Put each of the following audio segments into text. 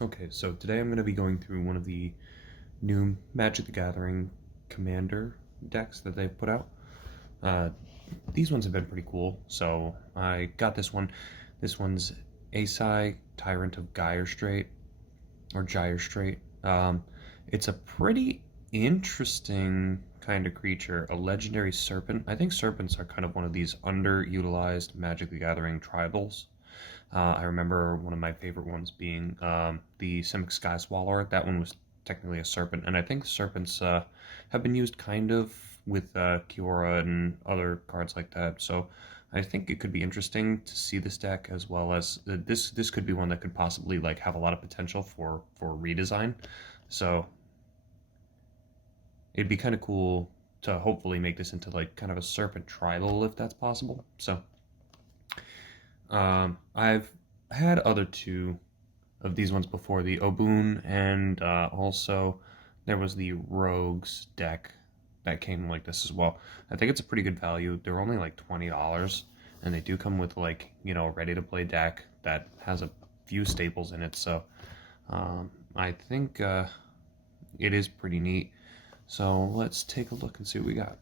Okay, so today I'm going to be going through one of the new Magic the Gathering Commander decks that they've put out. Uh, these ones have been pretty cool, so I got this one. This one's Asai, Tyrant of Gyre Strait, or Gyre Strait. It's a pretty interesting kind of creature, a legendary serpent. I think serpents are kind of one of these underutilized Magic the Gathering tribals. I remember one of my favorite ones being the Simic Sky Swallower. That one was technically a serpent, and I think serpents have been used kind of with Kiora and other cards like that. So I think it could be interesting to see this deck, as well as this could be one that could possibly like have a lot of potential for redesign. So it'd be kind of cool to hopefully make this into like kind of a serpent tribal if that's possible. So I've had other two of these ones before, the Oboon, and also there was the Rogues deck that came like this as well. I think it's a pretty good value. They're only like $20, and they do come with like, you know, a ready to play deck that has a few staples in it. So I think it is pretty neat. So let's take a look and see what we got.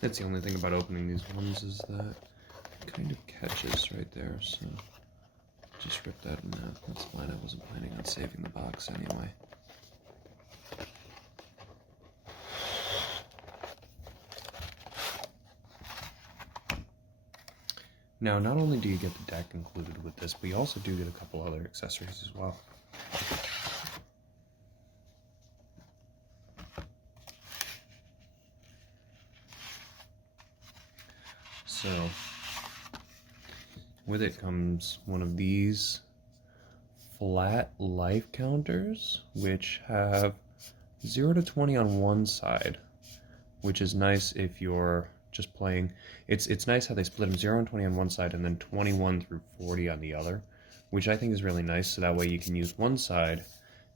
That's the only thing about opening these ones, is that it kind of catches right there, so just rip that in half. That's fine, I wasn't planning on saving the box anyway. Now, not only do you get the deck included with this, but you also do get a couple other accessories as well. So, with it comes one of these flat life counters, which have 0 to 20 on one side, which is nice if you're just playing. It's nice how they split them 0 and 20 on one side and then 21 through 40 on the other, which I think is really nice, so that way you can use one side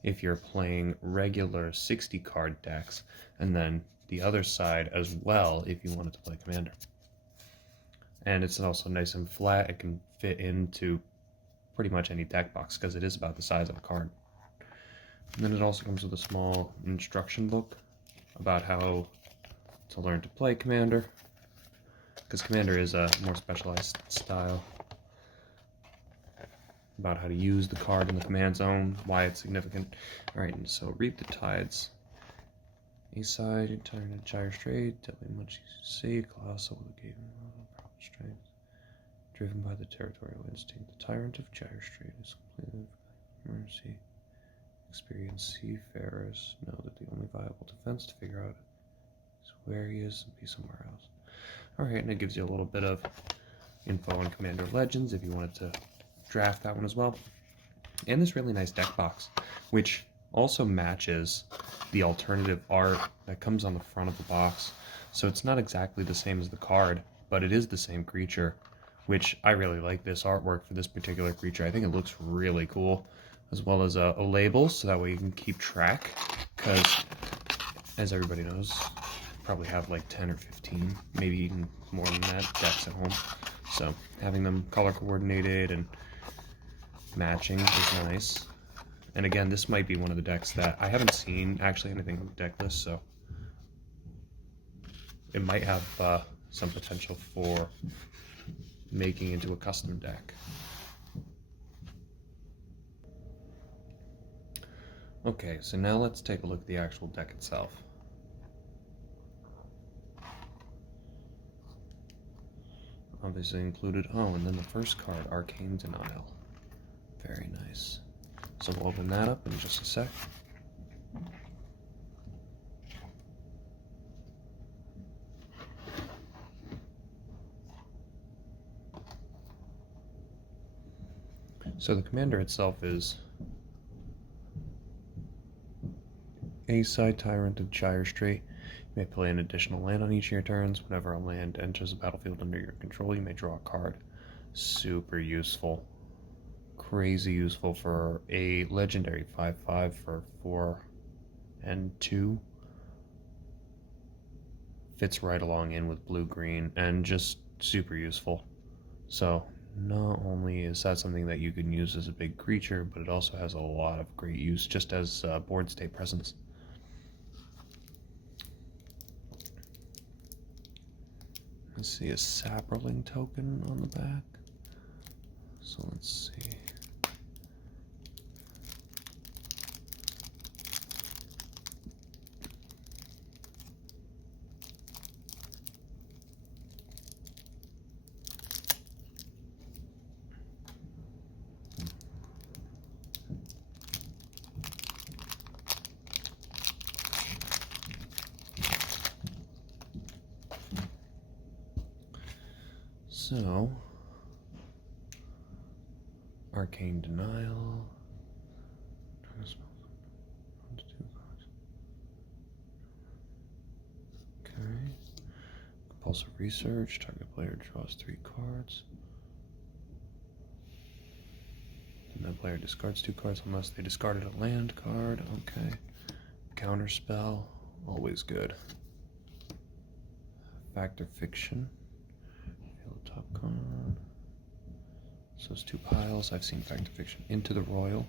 if you're playing regular 60 card decks, and then the other side as well if you wanted to play Commander. And it's also nice and flat. It can fit into pretty much any deck box because it is about the size of a card. And then it also comes with a small instruction book about how to learn to play Commander, because Commander is a more specialized style, about how to use the card in the command zone, why it's significant. Alright, and so Reap the Tides. Aside, entire Gyre Strait, deadly much say, colossal with a game proper strength. Driven by the territorial instinct, the tyrant of Gyre Strait is completely mercy. Experienced seafarers know that the only viable defense to figure out is where he is and be somewhere else. Alright, and it gives you a little bit of info on Commander Legends if you wanted to draft that one as well. And this really nice deck box, which also matches the alternative art that comes on the front of the box. So it's not exactly the same as the card, but it is the same creature, which I really like this artwork for this particular creature. I think it looks really cool, as well as a label, so that way you can keep track, because as everybody knows, you probably have like 10 or 15, maybe even more than that, decks at home. So having them color coordinated and matching is nice. And again, this might be one of the decks that I haven't seen actually anything on the deck list, so it might have some potential for making into a custom deck. Okay, so now let's take a look at the actual deck itself. Obviously included, and then the first card, Arcane Denial. Very nice. So we'll open that up in just a sec. So the commander itself is A-side Tyrant of Gyre Strait. You may play an additional land on each of your turns. Whenever a land enters the battlefield under your control, you may draw a card. Super useful. Crazy useful for a legendary 5/5 for 4 and 2. Fits right along in with blue-green and just super useful. So not only is that something that you can use as a big creature, but it also has a lot of great use just as board state presence. I see a Saproling token on the back. So let's see. So, Arcane Denial. Okay. Compulsive Research. Target player draws 3 cards. And that player discards 2 cards unless they discarded a land card. Okay. Counterspell. Always good. Fact or Fiction. Top card. So it's 2 piles. I've seen Fact or Fiction into the Royal.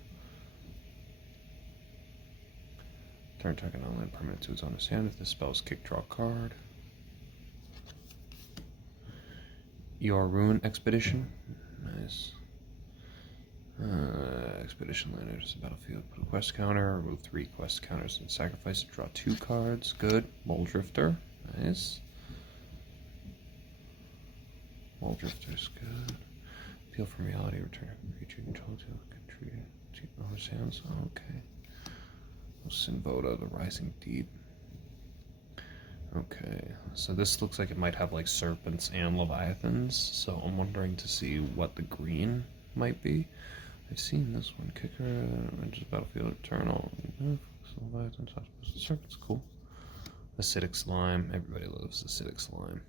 Turn target non-land permanent to its owner's hand. If the spell is kick, draw a card. Your Ruin Expedition. Nice. Expedition land enters the battlefield. Put a quest counter. Remove 3 quest counters and sacrifice to draw 2 cards. Good. Bowl Drifter. Nice. Bowl Drifter's good. Appeal from reality. Return a creature you control to owner's hands. Okay. Sinvoda, the Rising Deep. Okay, so this looks like it might have like serpents and leviathans, so I'm wondering to see what the green might be. I've seen this one. Kicker, enters battlefield, eternal. Leviathans, serpents, cool. Acidic Slime, everybody loves Acidic Slime.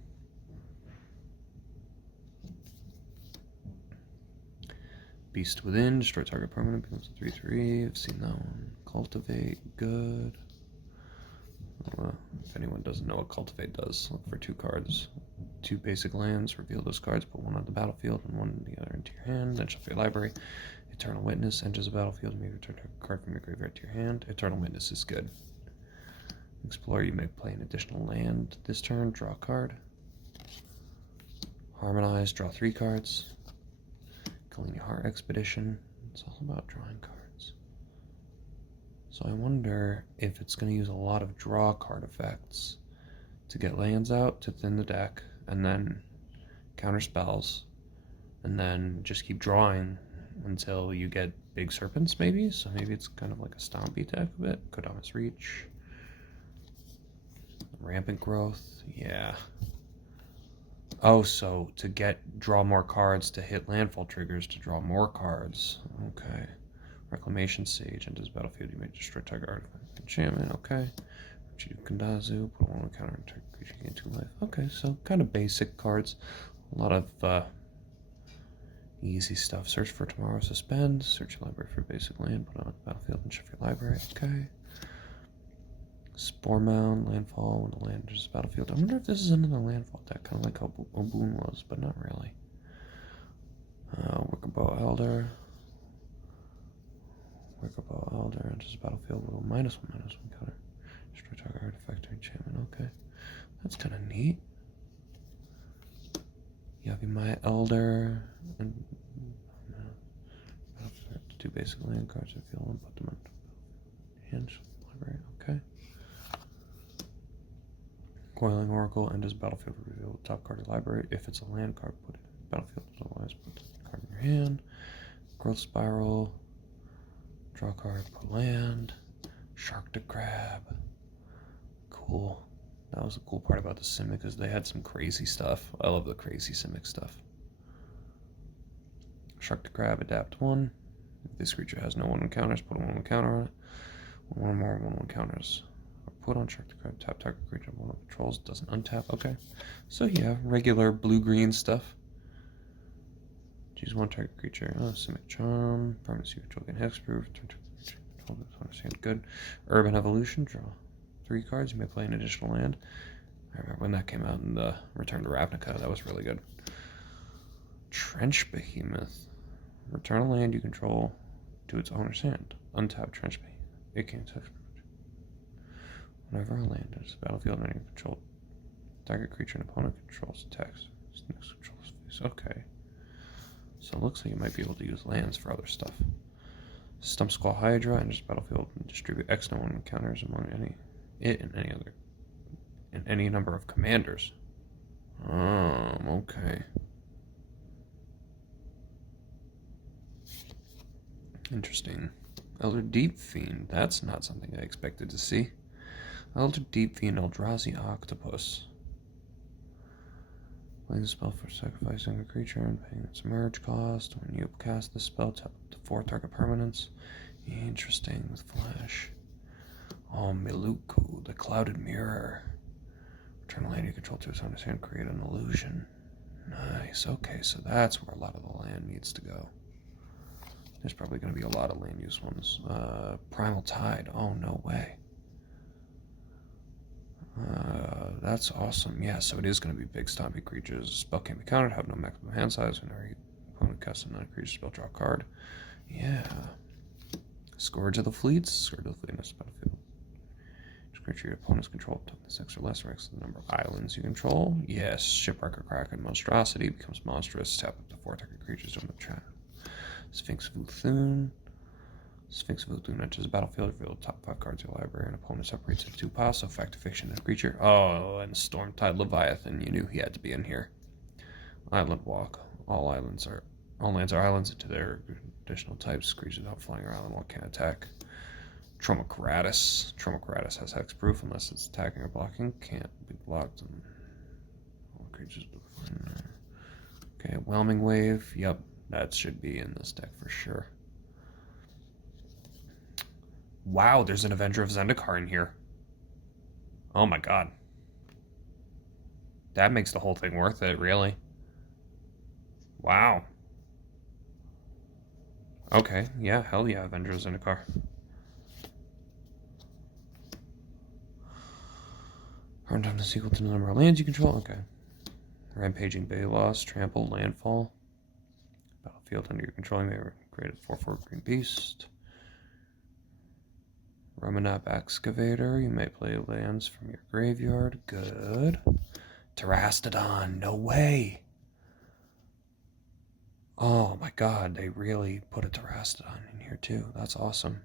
Beast Within, destroy target permanent, becomes a 3/3. I've seen that one. Cultivate, good. If anyone doesn't know what Cultivate does, look for 2 cards. 2 basic lands, reveal those cards, put 1 on the battlefield and 1 the other into your hand, then shuffle your library. Eternal Witness enters the battlefield, you may return a card from your graveyard to your hand. Eternal Witness is good. Explorer, you may play an additional land this turn, draw a card. Harmonize, draw 3 cards. Kalini Heart Expedition, it's all about drawing cards. So I wonder if it's going to use a lot of draw card effects to get lands out to thin the deck, and then counter spells, and then just keep drawing until you get big serpents maybe. So maybe it's kind of like a stompy deck a bit. Kodama's Reach. Rampant Growth, yeah. Oh, so to draw more cards to hit landfall triggers to draw more cards. Okay. Reclamation Sage enters the battlefield. You may destroy target artifact enchantment. Okay. Kandazu, put 1 on counter and target creature gain 2 life. Okay, so kind of basic cards. A lot of easy stuff. Search for Tomorrow, suspend. Search your library for basic land. Put it on the battlefield and shuffle your library. Okay. Spore Mound, landfall when the land enters the battlefield. I wonder if this is another landfall deck, kind of like how Oboon was, but not really. Wickerbow Elder. Wickerbow Elder enters the battlefield with a -1/-1 counter. Destroy target artifact or enchantment. Okay. That's kind of neat. Yavimaya Elder. And 2 basic land cards if you want to put them on hand. Library. Okay. Coiling Oracle enters battlefield, reveal the top card of the library. If it's a land card, put it in the battlefield. Otherwise, put the card in your hand. Growth Spiral. Draw a card, put land. Shark to Crab. Cool. That was the cool part about the Simic, because they had some crazy stuff. I love the crazy Simic stuff. Shark to Crab, adapt 1. This creature has no 1/1 counters, put a 1/1 counter on it. One or more 1/1 counters. Or put on check the card, tap target creature, one of the controls, doesn't untap. Okay. So yeah, regular blue-green stuff. Choose one target creature. Oh, Simic Charm. Permanency control gain hexproof. Good. Urban Evolution. Draw 3 cards. You may play an additional land. I remember when that came out in the Return to Ravnica. That was really good. Trench Behemoth. Return a land you control to its owner's hand. Untap Trench Behemoth. It gains hexproof. Whenever a land enters the battlefield and any control target creature and opponent controls attacks. Next controls face. Okay. So it looks like you might be able to use lands for other stuff. Stump Squall Hydra enters the battlefield and distribute X no1 counters among any number of commanders. Okay. Interesting. Elder Deep Fiend. That's not something I expected to see. Elder Deep Fiend, Aldrazzi Octopus. Playing the spell for sacrificing a creature and paying its merge cost. When you cast the spell, tap up to 4 target permanents. Interesting with flash. Oh, Miluku, the Clouded Mirror. Return a land you control to its owner's hand, create an illusion. Nice. Okay, so that's where a lot of the land needs to go. There's probably going to be a lot of land use ones. Primal Tide. Oh, no way. That's awesome. Yeah, so it is going to be big stompy creatures. Spell can't be countered, have no maximum hand size. Whenever your opponent casts a non-creature spell, draw a card. Yeah. Scourge of the Fleets. Scourge of the Fleet in this battlefield. Each creature your opponent's control up to 6 or less ranks the number of islands you control. Yes, Shipwrecker, Kraken, Monstrosity becomes monstrous. Tap up to 4 target creatures during the trap. Sphinx of Uthun. Sphinx of Uthun enters the battlefield, reveal the top 5 cards of your library, and opponent separates into 2 piles, so fact or fiction and creature. Oh, and Stormtide Leviathan. You knew he had to be in here. Island Walk. All lands are islands into their additional types. Creatures not flying around and walk can't attack. Tromocratus. Tromocratus has hexproof unless it's attacking or blocking. Can't be blocked. And all creatures. Okay, Whelming Wave. Yep, that should be in this deck for sure. Wow, there's an Avenger of Zendikar in here. Oh my god. That makes the whole thing worth it, really. Wow. Okay, yeah, hell yeah, Avenger of Zendikar. Hard time is equal to the number of lands you control. Okay. Rampaging Balos, Trample, Landfall. Battlefield under your control, you may create a 4/4 green beast. Romanap Excavator, you may play lands from your graveyard. Good. Terastodon, no way. Oh my god, they really put a Terastodon in here too. That's awesome.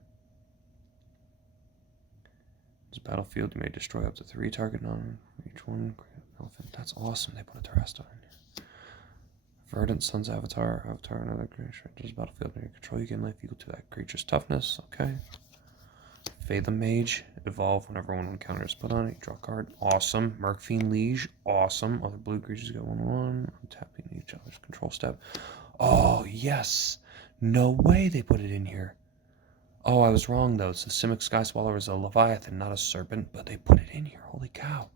This battlefield, you may destroy up to 3 target non each one. Elephant. That's awesome. They put a Terastodon in here. Verdant Sun's Avatar, another creature. This battlefield under your control, you gain life equal to that creature's toughness. Okay. Fade the Mage, evolve whenever one encounter is put on it. Draw a card. Awesome. Murkfiend Liege. Awesome. Other blue creatures get 1/1. Tapping each other's control step. Oh, yes. No way they put it in here. Oh, I was wrong, though. So Simic Sky Swallower is a Leviathan, not a Serpent, but they put it in here. Holy cow.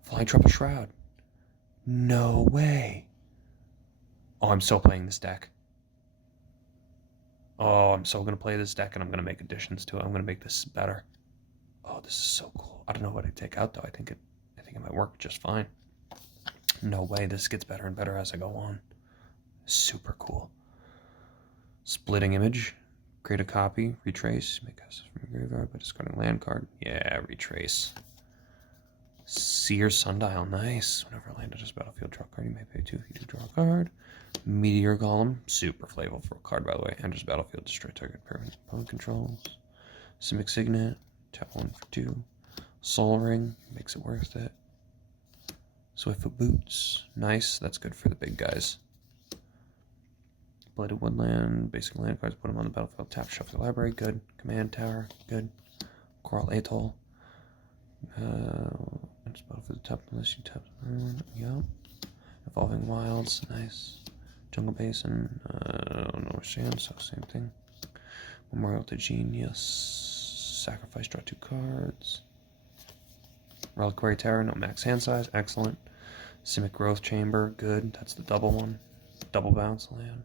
Flying Trouble Shroud. No way. Oh, I'm still playing this deck. Oh, I'm so going to play this deck, and I'm going to make additions to it. I'm going to make this better. Oh, this is so cool. I don't know what I take out, though. I think it might work just fine. No way. This gets better and better as I go on. Super cool. Splitting Image. Create a copy. Retrace. Make us from your graveyard by discarding a land card. Yeah, retrace. Seer Sundial. Nice. Whenever a land enters battlefield, draw a card. You may pay 2 if you do draw a card. Meteor Golem, super flavorful card, by the way. Enters battlefield, destroy target permanent opponent controls. Simic Signet, tap 1 for 2. Soul Ring, makes it worth it. Swiftfoot Boots, nice. That's good for the big guys. Blighted Woodland, basic land cards, put them on the battlefield. Tap, shuffle the library, good. Command Tower, good. Coral Atoll. Enters battlefield, tap unless you tap. Yep. Evolving Wilds, nice. Jungle Basin, North Sand, so same thing. Memorial to Genius. Sacrifice, draw 2 cards. Reliquary Terror, no max hand size, excellent. Simic Growth Chamber, good. That's the double one. Double bounce land.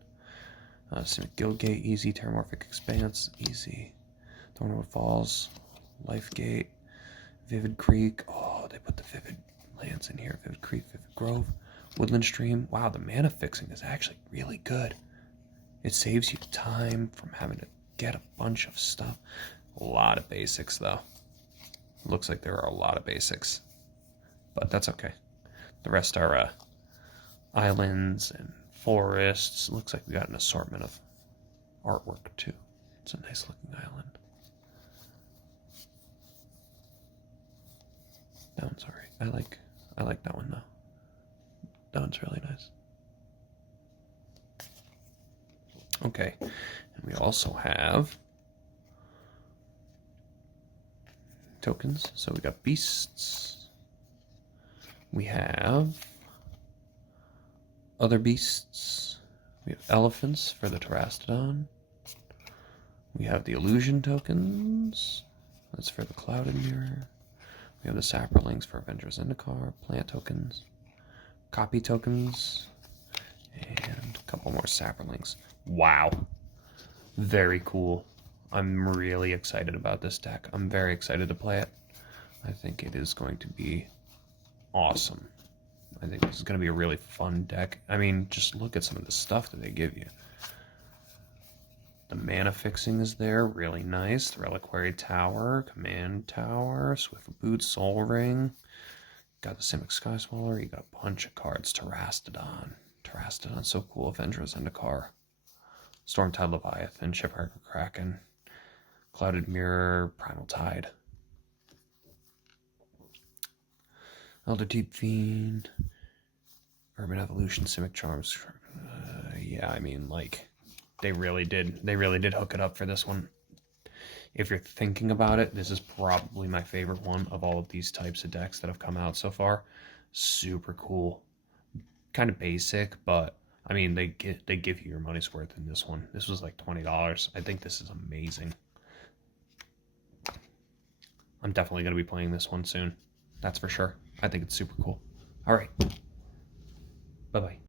Simic Guildgate, easy. Terramorphic Expanse, easy. Thornwood Falls, Lifegate. Vivid Creek. Oh, they put the Vivid lands in here. Vivid Creek, Vivid Grove. Woodland Stream. Wow, the mana fixing is actually really good. It saves you time from having to get a bunch of stuff. A lot of basics, though. Looks like there are a lot of basics. But that's okay. The rest are islands and forests. Looks like we got an assortment of artwork, too. It's a nice looking island. That one's alright. I like that one, though. That one's really nice. Okay, and we also have tokens. So we got beasts. We have other beasts. We have elephants for the Terastodon. We have the illusion tokens. That's for the Clouded Mirror. We have the Saprolings for Avengers Zendikar. Plant tokens. Copy tokens. And a couple more Saprolings. Wow. Very cool. I'm really excited about this deck. I'm very excited to play it. I think it is going to be awesome. I think this is going to be a really fun deck. I mean, just look at some of the stuff that they give you. The mana fixing is there, really nice. The Reliquary Tower, Command Tower, Swift Boot, Soul Ring. Got the Simic Sky Swallower. You got a bunch of cards. Terastodon. Terastodon's so cool. Avengers Zendikar. Stormtide Leviathan, Shipwrecker Kraken, Clouded Mirror, Primal Tide. Elder Deep Fiend, Urban Evolution, Simic Charms. Yeah, I mean, like, they really did hook it up for this one. If you're thinking about it, this is probably my favorite one of all of these types of decks that have come out so far. Super cool. Kind of basic, but I mean, they give you your money's worth in this one. This was like $20. I think this is amazing. I'm definitely going to be playing this one soon. That's for sure. I think it's super cool. All right. Bye-bye.